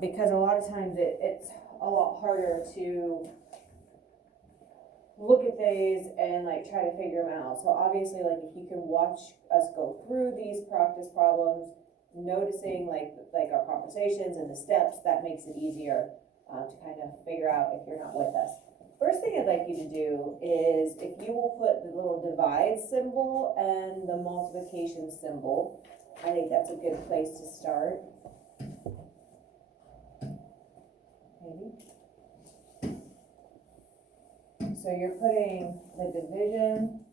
because a lot of times it's a lot harder to look at these and like try to figure them out. So obviously, like if you can watch us go through these practice problems, noticing like our conversations and the steps, that makes it easier to kind of figure out if you're not with us. First thing I'd like you to do is if you will put the little divide symbol and the multiplication symbol. I think that's a good place to start. Maybe. So you're putting the division.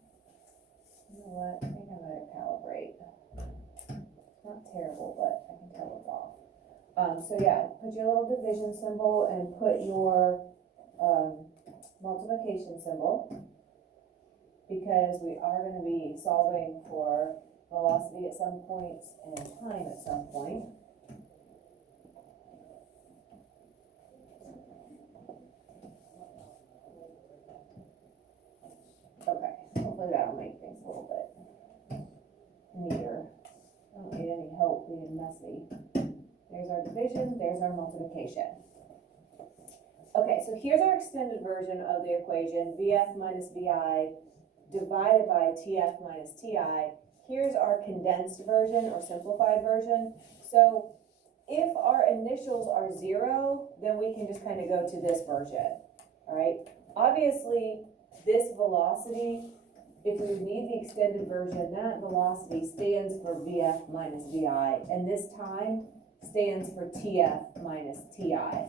You know what? I think I'm going to calibrate. It's not terrible, but I can tell it's off. So yeah, put your little division symbol and put your multiplication symbol, because we are going to be solving for velocity at some points and time at some point. Okay, hopefully that'll make things a little bit neater. I don't need any help being messy. There's our division, there's our multiplication. Okay, so here's our extended version of the equation, VF minus VI divided by TF minus TI. Here's our condensed version or simplified version. So if our initials are 0, then we can just kind of go to this version, all right? Obviously, this velocity, if we need the extended version, that velocity stands for VF minus VI, and this time stands for TF minus TI.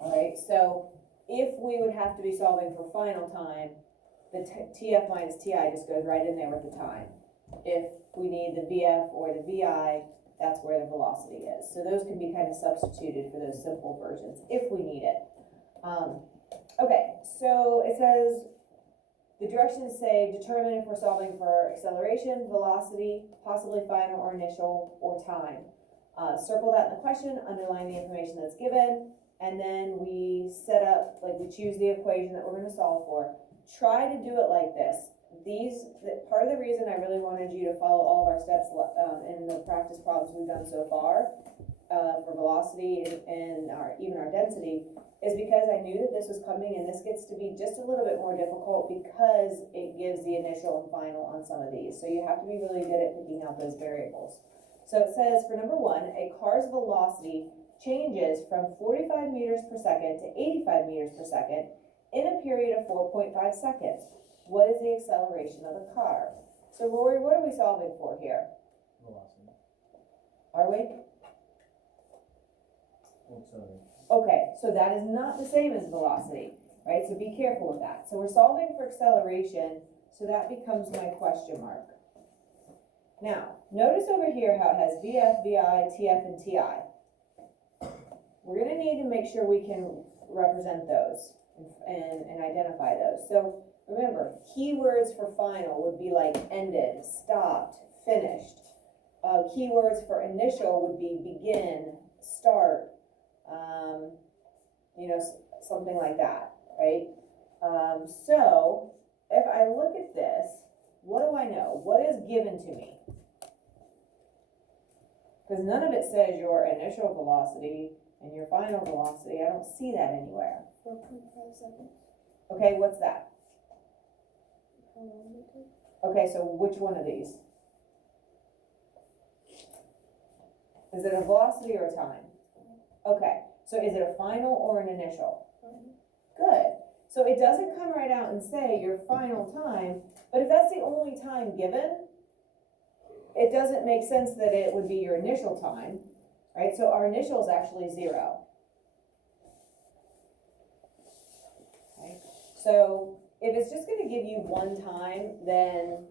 All right, so if we would have to be solving for final time, the TF minus TI just goes right in there with the time. If we need the VF or the VI, that's where the velocity is. So those can be kind of substituted for those simple versions if we need it. Okay, so it says the directions say determine if we're solving for acceleration, velocity, possibly final or initial, or time. Circle that in the question, underline the information that's given, and then we set up, like we choose the equation that we're going to solve for. Try to do it like this. Part of the reason I really wanted you to follow all of our steps in the practice problems we've done so far for velocity and even our density is because I knew that this was coming, and this gets to be just a little bit more difficult because it gives the initial and final on some of these. So you have to be really good at picking out those variables. So it says for number 1, a car's velocity changes from 45 meters per second to 85 meters per second in a period of 4.5 seconds. What is the acceleration of the car? So Rory, what are we solving for here? Velocity. Are we? Acceleration. Okay, so that is not the same as velocity, right? So be careful with that. So we're solving for acceleration, so that becomes my question mark. Now, notice over here how it has VF, VI, TF, and TI. We're going to need to make sure we can represent those and identify those. So remember, keywords for final would be like ended, stopped, finished. Keywords for initial would be begin, start, something like that, right? So if I look at this, what do I know? What is given to me? Because none of it says your initial velocity and your final velocity. I don't see that anywhere. 4.5 seconds. Okay, what's that? How long did it take? Okay, so which one of these? Is it a velocity or a time? Okay, so is it a final or an initial? Good. So it doesn't come right out and say your final time, but if that's the only time given, it doesn't make sense that it would be your initial time, right? So our initial is actually 0. Okay. So if it's just going to give you one time, then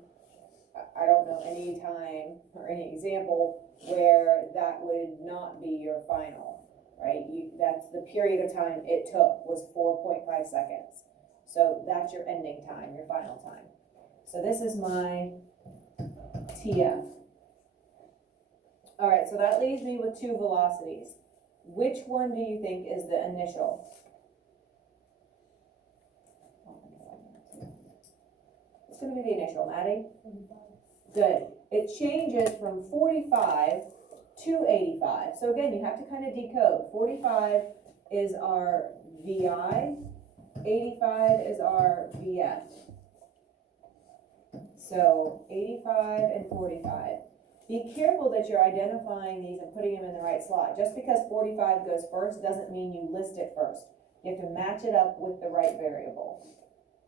I don't know any time or any example where that would not be your final. Right, that's the period of time it took was 4.5 seconds. So that's your ending time, your final time. So this is my TF. All right, so that leaves me with 2 velocities. Which one do you think is the initial? It's going to be the initial, Maddie. 45. Good. It changes from 45 to 85. So again, you have to kind of decode. 45 is our VI, 85 is our VF. So 85 and 45. Be careful that you're identifying these and putting them in the right slot. Just because 45 goes first doesn't mean you list it first. You have to match it up with the right variable.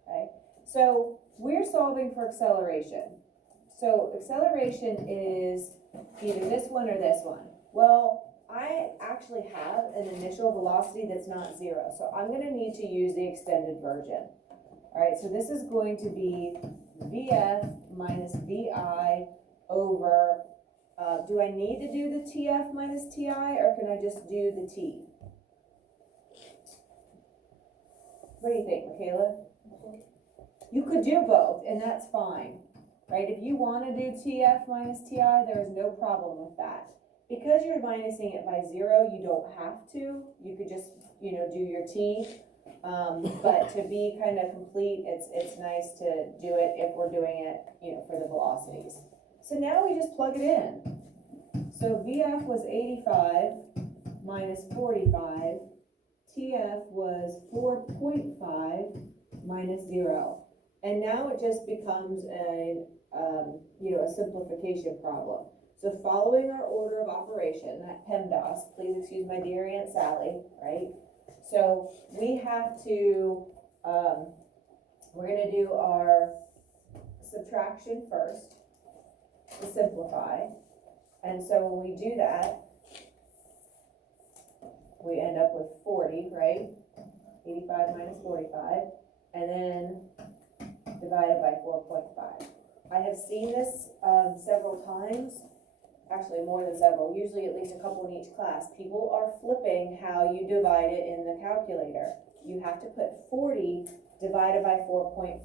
Okay? So we're solving for acceleration. So acceleration is either this one or this one. Well, I actually have an initial velocity that's not 0. So I'm going to need to use the extended version. All right, so this is going to be VF minus VI over, do I need to do the TF minus TI, or can I just do the T? What do you think, Michaela? You could do both, and that's fine, right? If you want to do TF minus TI, there is no problem with that. Because you're minusing it by 0, you don't have to. You could just, do your T. But to be kind of complete, it's nice to do it if we're doing it, for the velocities. So now we just plug it in. So VF was 85 minus 45. TF was 4.5 minus 0. And now it just becomes a simplification problem. So following our order of operation, that PEMDAS, please excuse my dear Aunt Sally, right? So we have to, we're going to do our subtraction first to simplify. And so when we do that, we end up with 40, right? 85 minus 45, and then divided by 4.5. I have seen this several times, actually more than several, usually at least a couple in each class. People are flipping how you divide it in the calculator. You have to put 40 divided by 4.5.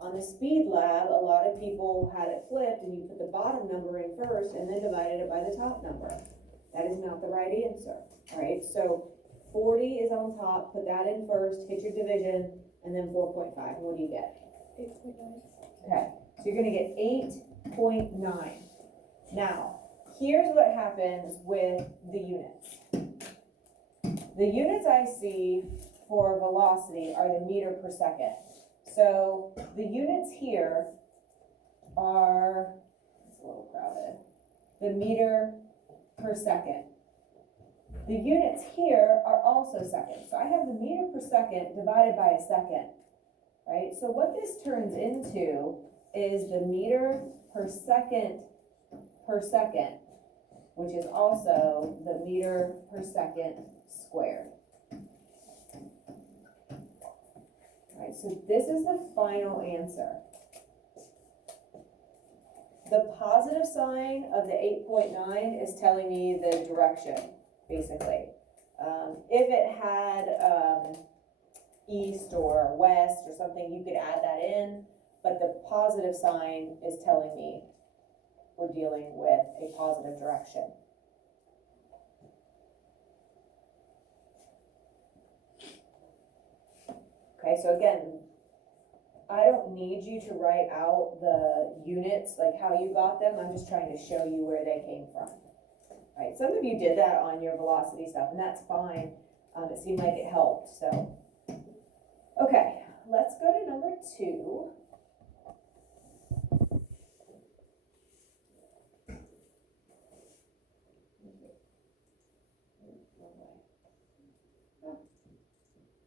On the speed lab, a lot of people had it flipped and you put the bottom number in first and then divided it by the top number. That is not the right answer, all right? So 40 is on top, put that in first, hit your division, and then 4.5. What do you get? 8.9. Okay, so you're gonna get 8.9. Now, here's what happens with the units. The units I see for velocity are the meter per second. So the units here are, it's a little crowded, the meter per second. The units here are also seconds. So I have the meter per second divided by a second, right? So what this turns into is the meter per second, which is also the meter per second squared. All right, so this is the final answer. The positive sign of the 8.9 is telling me the direction, basically. If it had east or west or something, you could add that in, but the positive sign is telling me we're dealing with a positive direction. Okay, so again, I don't need you to write out the units, like how you got them. I'm just trying to show you where they came from. Right, some of you did that on your velocity stuff, and that's fine. It seemed like it helped, so. Okay, let's go to number 2.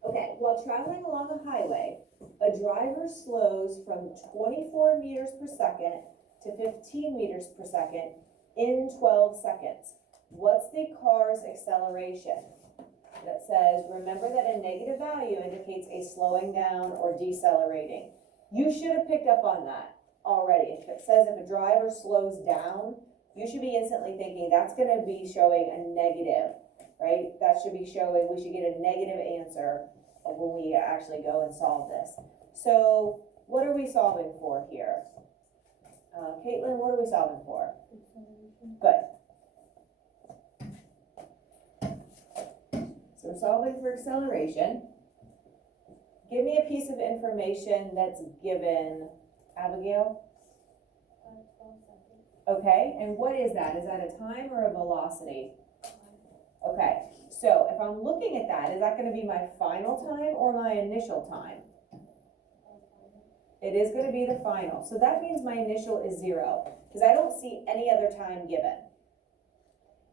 Okay, while traveling along a highway, a driver slows from 24 meters per second to 15 meters per second in 12 seconds. What's the car's acceleration? That says, remember that a negative value indicates a slowing down or decelerating. You should have picked up on that already. If it says if a driver slows down, you should be instantly thinking that's going to be showing a negative, right? That should be showing, we should get a negative answer when we actually go and solve this. So what are we solving for here? Caitlin, what are we solving for? Good. So we're solving for acceleration. Give me a piece of information that's given, Abigail. 12 seconds. Okay, and what is that? Is that a time or a velocity? Okay, so if I'm looking at that, is that gonna be my final time or my initial time? It is gonna be the final, so that means my initial is 0, because I don't see any other time given.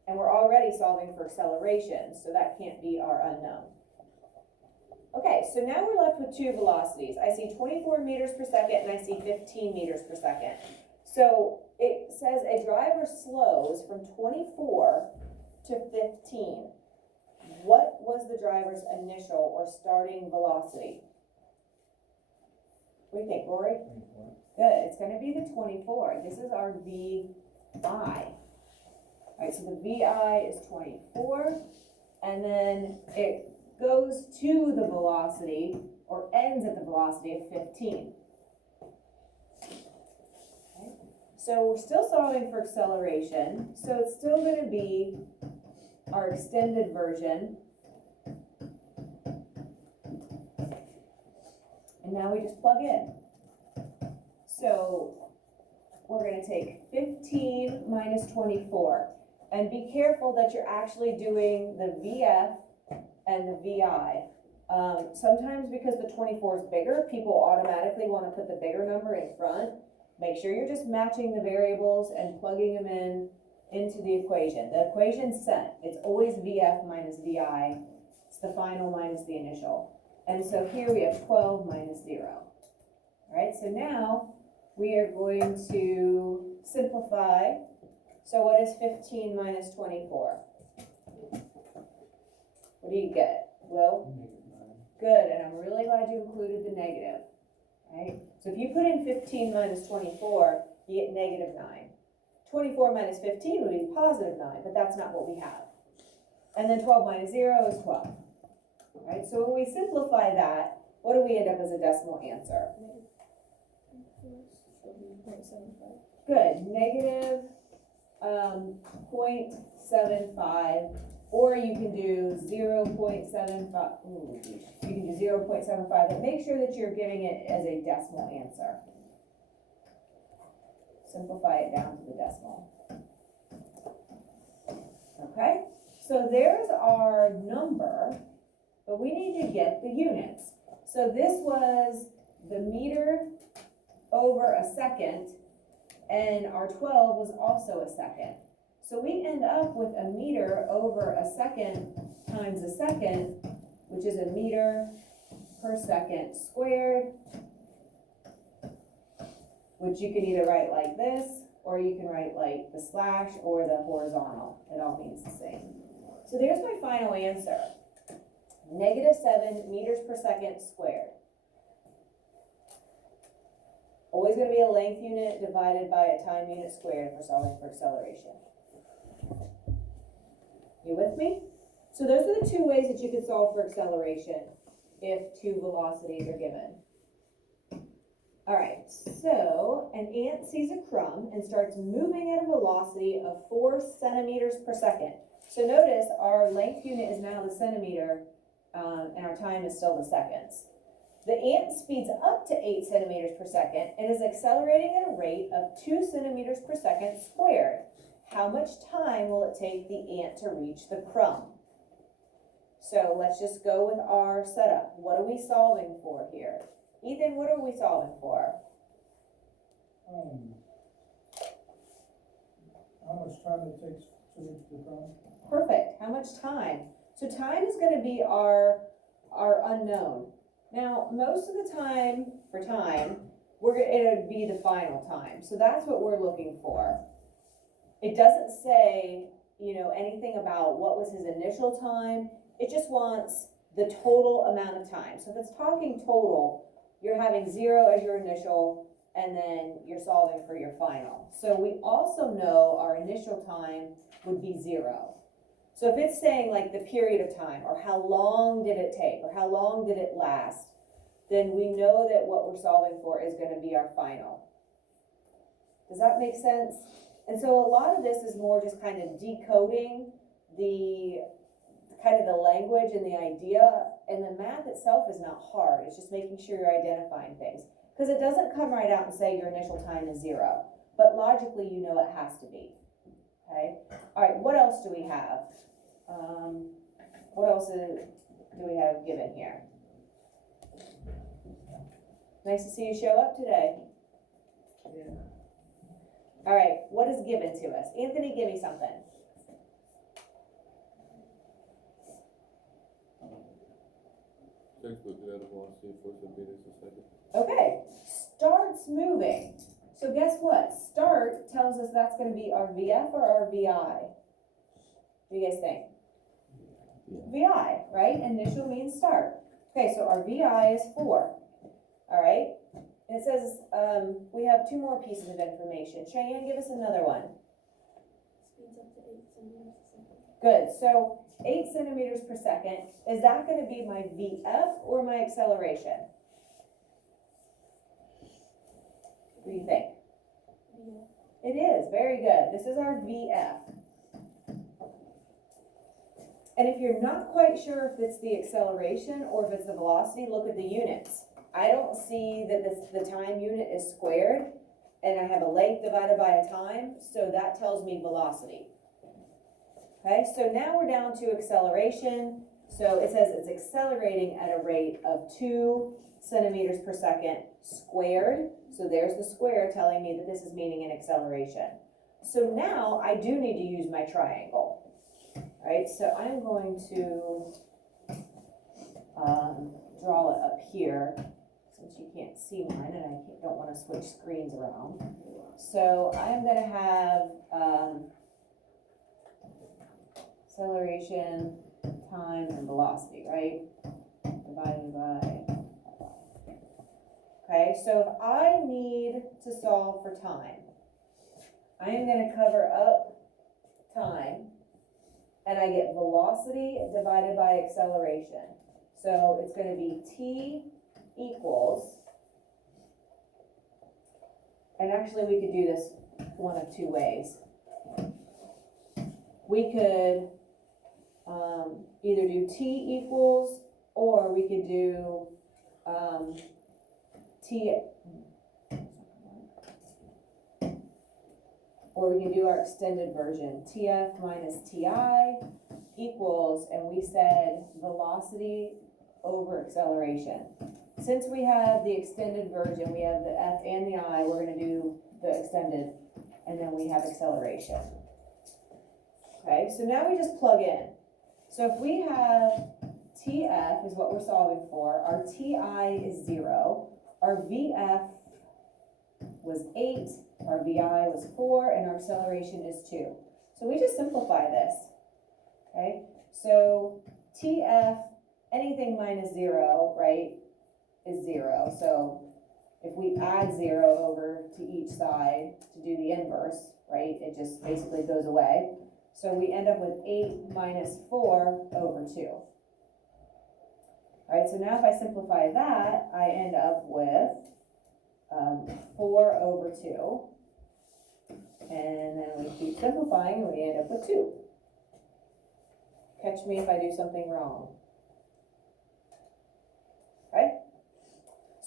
And we're already solving for acceleration, so that can't be our unknown. Okay, so now we're left with two velocities. I see 24 meters per second and I see 15 meters per second. So it says a driver slows from 24 to 15. What was the driver's initial or starting velocity? What do you think, Rory? 24. Good, it's gonna be the 24. This is our VI. All right, so the VI is 24, and then it goes to the velocity, or ends at the velocity of 15. Okay. So we're still solving for acceleration, so it's still gonna be our extended version. And now we just plug in. So we're gonna take 15 minus 24. And be careful that you're actually doing the VF and the VI. Sometimes because the 24 is bigger, people automatically want to put the bigger number in front. Make sure you're just matching the variables and plugging them into the equation. The equation's set. It's always VF minus VI. It's the final minus the initial. And so here we have 12 minus 0. All right, so now we are going to simplify. So what is 15 minus 24? What do you get? Will? Good, and I'm really glad you included the negative, right? So if you put in 15 minus 24, you get negative 9. 24 minus 15 would be positive 9, but that's not what we have. And then 12 minus 0 is 12. All right, so when we simplify that, what do we end up as a decimal answer? Good, negative 0.75, or you can do 0.75, you can do 0.75, but make sure that you're giving it as a decimal answer. Simplify it down to the decimal. Okay, so there's our number, but we need to get the units. So this was the meter over a second, and our 12 was also a second. So we end up with a meter over a second times a second, which is a meter per second squared, which you can either write like this, or you can write like the slash or the horizontal. It all means the same. So there's my final answer. -7 meters per second squared. Always going to be a length unit divided by a time unit squared if we're solving for acceleration. You with me? So those are the two ways that you could solve for acceleration if two velocities are given. All right, so an ant sees a crumb and starts moving at a velocity of 4 centimeters per second. So notice our length unit is now the centimeter, and our time is still the seconds. The ant speeds up to 8 centimeters per second and is accelerating at a rate of 2 centimeters per second squared. How much time will it take the ant to reach the crumb? So let's just go with our setup. What are we solving for here? Ethan, what are we solving for? How much time it takes to reach the crumb? Perfect. How much time? So time is going to be our unknown. Now, most of the time, for time, it'll be the final time. So that's what we're looking for. It doesn't say, anything about what was his initial time. It just wants the total amount of time. So if it's talking total, you're having 0 as your initial, and then you're solving for your final. So we also know our initial time would be 0. So if it's saying like the period of time, or how long did it take, or how long did it last, then we know that what we're solving for is going to be our final. Does that make sense? And so a lot of this is more just kind of decoding the language and the idea, and the math itself is not hard. It's just making sure you're identifying things. Because it doesn't come right out and say your initial time is 0. but logically you know it has to be, okay? All right, what else do we have? What else do we have given here? Nice to see you show up today. Yeah. All right, what is given to us? Anthony, give me something. Textbook data velocity for centimeters per second. Okay, starts moving. So guess what? Start tells us that's gonna be our VF or our VI? What do you guys think? VI, right? Initial means start. Okay, so our VI is 4. All right? And it says, we have 2 more pieces of information. Cheyenne, give us another one. Speeds up to 8 centimeters a second. Good, so 8 centimeters per second, is that gonna be my VF or my acceleration? What do you think? Yeah. It is, very good. This is our VF. And if you're not quite sure if it's the acceleration or if it's the velocity, look at the units. I don't see that the time unit is squared, and I have a length divided by a time, so that tells me velocity. Okay, so now we're down to acceleration. So it says it's accelerating at a rate of 2 centimeters per second squared. So there's the square telling me that this is meaning an acceleration. So now I do need to use my triangle. All right, so I'm going to draw it up here since you can't see mine and I don't want to switch screens around. So I'm going to have acceleration, time, and velocity, right? Divided by. Okay, so if I need to solve for time, I am going to cover up time, and I get velocity divided by acceleration. So it's going to be t equals, and actually we could do this one of 2 ways. We could either do t equals, or we could do or we can do our extended version, TF minus TI equals, and we said velocity over acceleration. Since we have the extended version, we have the F and the I, we're gonna do the extended, and then we have acceleration. Okay, so now we just plug in. So if we have TF is what we're solving for, our TI is 0, our VF was 8, our VI was 4, and our acceleration is 2. So we just simplify this, okay? So TF, anything minus 0, right, is 0. So if we add 0 over to each side to do the inverse, right, it just basically goes away. So we end up with 8 minus 4 over 2. All right, so now if I simplify that, I end up with 4 over 2. And then we keep simplifying and we end up with 2. Catch me if I do something wrong. Okay?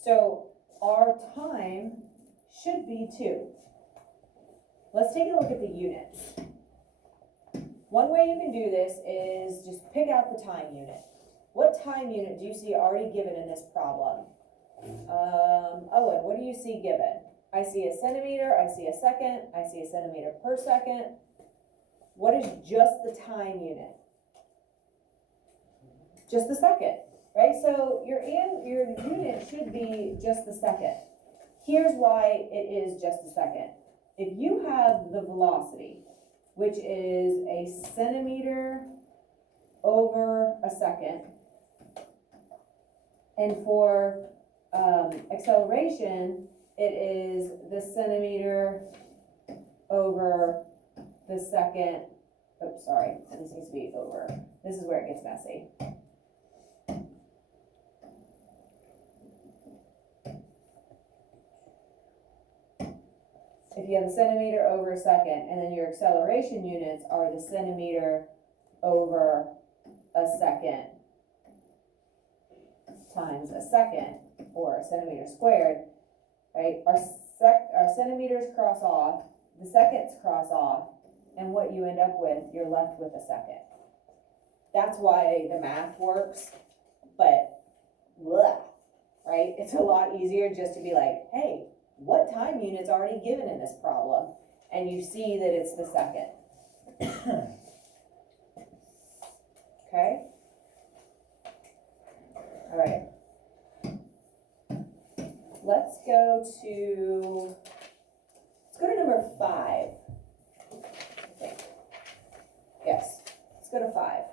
So our time should be 2. Let's take a look at the units. One way you can do this is just pick out the time unit. What time unit do you see already given in this problem? Owen, what do you see given? I see a centimeter, I see a second, I see a centimeter per second. What is just the time unit? Just the second, right? So your unit should be just the second. Here's why it is just a second. If you have the velocity, which is a centimeter over a second, and for acceleration, it is the centimeter over the second. Oops, sorry, this needs to be over. This is where it gets messy. If you have a centimeter over a second, and then your acceleration units are the centimeter over a second times a second, or a centimeter squared, right? Our centimeters cross off, the seconds cross off, and what you end up with, you're left with a second. That's why the math works, but, bleh, right? It's a lot easier just to be like, hey, what time unit's already given in this problem? And you see that it's the second. Okay? All right. Let's go to number 5. I think. Yes, let's go to 5.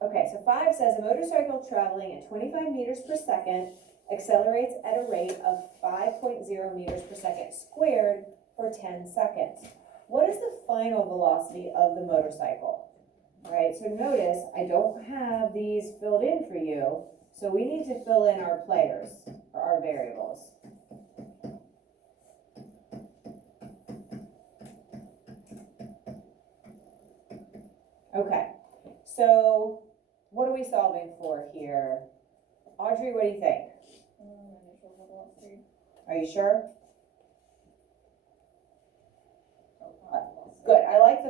Okay, so 5 says a motorcycle traveling at 25 meters per second accelerates at a rate of 5.0 meters per second squared for 10 seconds. What is the final velocity of the motorcycle? All right, so notice I don't have these filled in for you, so we need to fill in our players, or our variables. Okay, so what are we solving for here? Audrey, what do you think? Initial velocity. Are you sure? Good, I like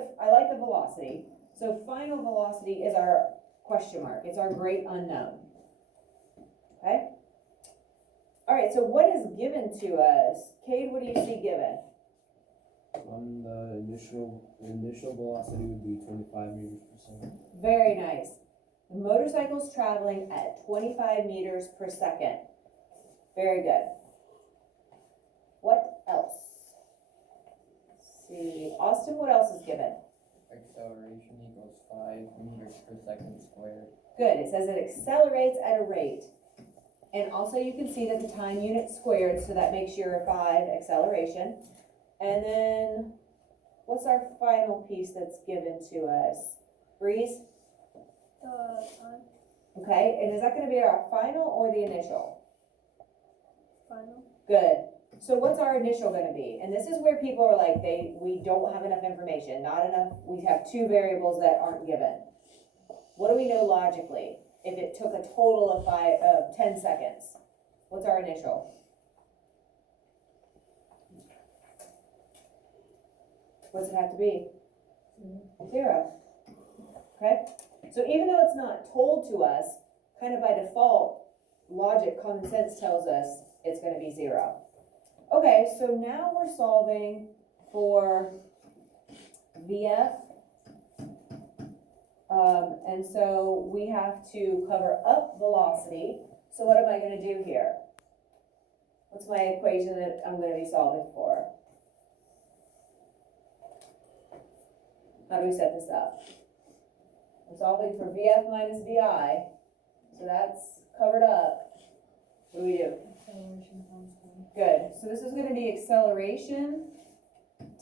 the velocity. So final velocity is our question mark. It's our great unknown. Okay? All right, so what is given to us? Cade, what do you see given? The initial velocity would be 25 meters per second. Very nice. The motorcycle's traveling at 25 meters per second. Very good. What else? Let's see, Austin, what else is given? Acceleration equals 5 meters per second squared. Good, it says it accelerates at a rate. And also you can see that the time unit squared, so that makes your 5 acceleration. And then, what's our final piece that's given to us? Breeze? Time. Okay, and is that gonna be our final or the initial? Final. Good. So what's our initial gonna be? And this is where people are like, we don't have enough information, not enough, we have 2 variables that aren't given. What do we know logically? If it took a total of 10 seconds, what's our initial? What's it have to be? 0. Okay? So even though it's not told to us, kind of by default, logic, common sense tells us it's going to be 0. Okay, so now we're solving for VF. And so we have to cover up velocity. So what am I going to do here? What's my equation that I'm going to be solving for? How do we set this up? We're solving for VF minus VI. So that's covered up. What do we do? Acceleration times time. Good. So this is going to be acceleration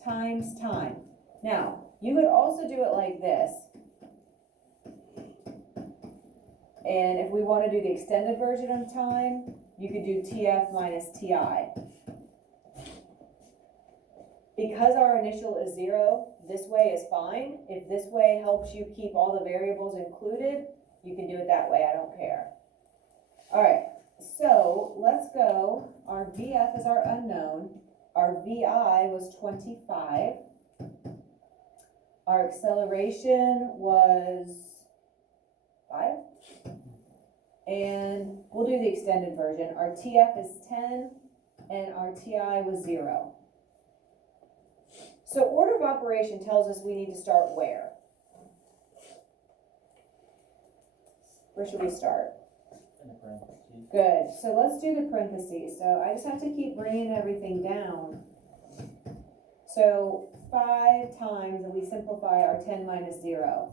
times time. Now, you could also do it like this. And if we want to do the extended version of time, you could do TF minus TI. Because our initial is 0, this way is fine. If this way helps you keep all the variables included, you can do it that way. I don't care. All right. So let's go. Our VF is our unknown. Our VI was 25. Our acceleration was 5. And we'll do the extended version. Our TF is 10 and our TI was 0. So order of operation tells us we need to start where? Where should we start? In the parentheses. Good, so let's do the parentheses. So I just have to keep bringing everything down. So 5 times, and we simplify our 10 minus 0.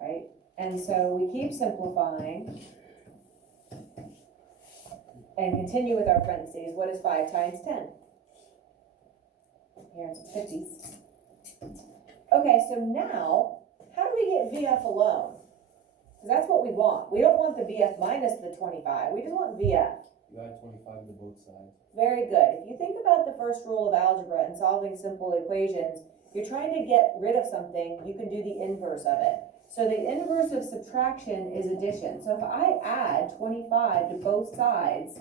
Right? And so we keep simplifying and continue with our parentheses. What is 5 times 10? Here's some 50s. Okay, so now, how do we get VF alone? Because that's what we want. We don't want the VF minus the 25. We just want VF. You add 25 to both sides. Very good. If you think about the first rule of algebra and solving simple equations, you're trying to get rid of something, you can do the inverse of it. So the inverse of subtraction is addition. So if I add 25 to both sides,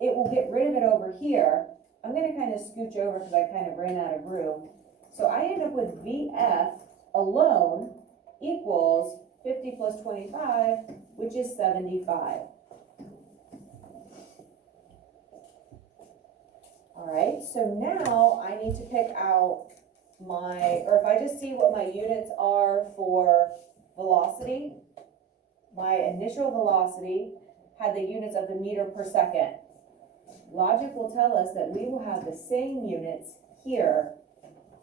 it will get rid of it over here. I'm gonna kind of scooch over because I kind of ran out of room. So I end up with VF alone equals 50 plus 25, which is 75. All right, so now I need to pick out or if I just see what my units are for velocity, my initial velocity had the units of the meter per second. Logic will tell us that we will have the same units here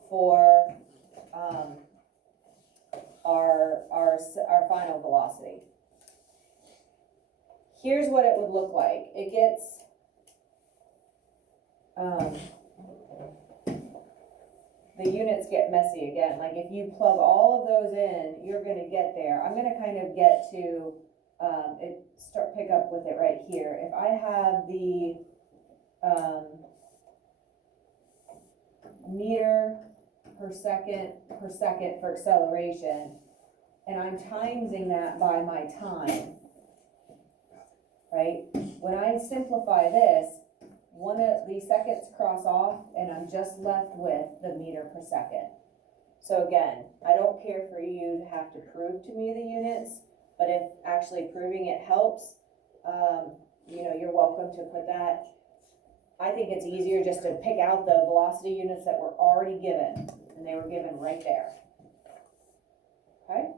for our final velocity. Here's what it would look like. It gets the units get messy again. Like if you plug all of those in, you're gonna get there. I'm gonna kind of get to pick up with it right here. If I have the meter per second for acceleration, and I'm timesing that by my time, right? When I simplify this, one of the seconds cross off and I'm just left with the meter per second. So again, I don't care for you to have to prove to me the units, but if actually proving it helps, you're welcome to put that. I think it's easier just to pick out the velocity units that were already given, and they were given right there. Okay?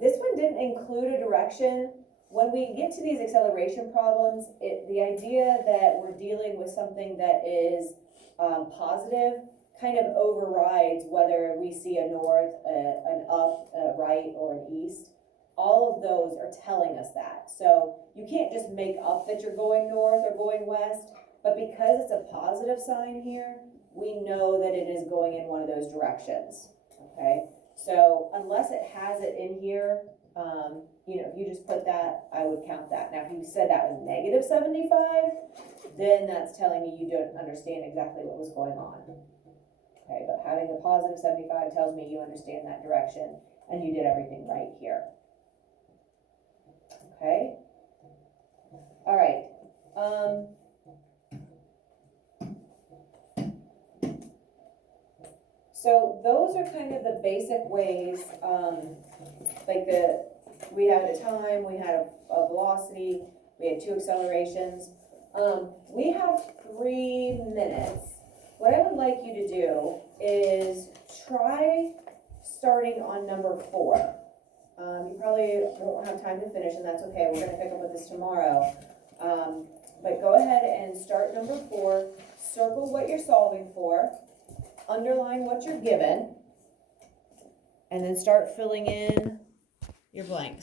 This one didn't include a direction. When we get to these acceleration problems, the idea that we're dealing with something that is positive kind of overrides whether we see a north, an up, a right, or an east. All of those are telling us that. So you can't just make up that you're going north or going west, but because it's a positive sign here, we know that it is going in one of those directions, okay? So unless it has it in here, if you just put that, I would count that. Now, if you said that was negative 75, then that's telling me you don't understand exactly what was going on. Okay, but having the positive 75 tells me you understand that direction and you did everything right here. Okay? All right. So those are kind of the basic ways, we had a time, we had a velocity, we had 2 accelerations. We have 3 minutes. What I would like you to do is try starting on number 4. You probably won't have time to finish, and that's okay. We're going to pick up with this tomorrow. But go ahead and start number 4. Circle what you're solving for. Underline what you're given. And then start filling in your blanks.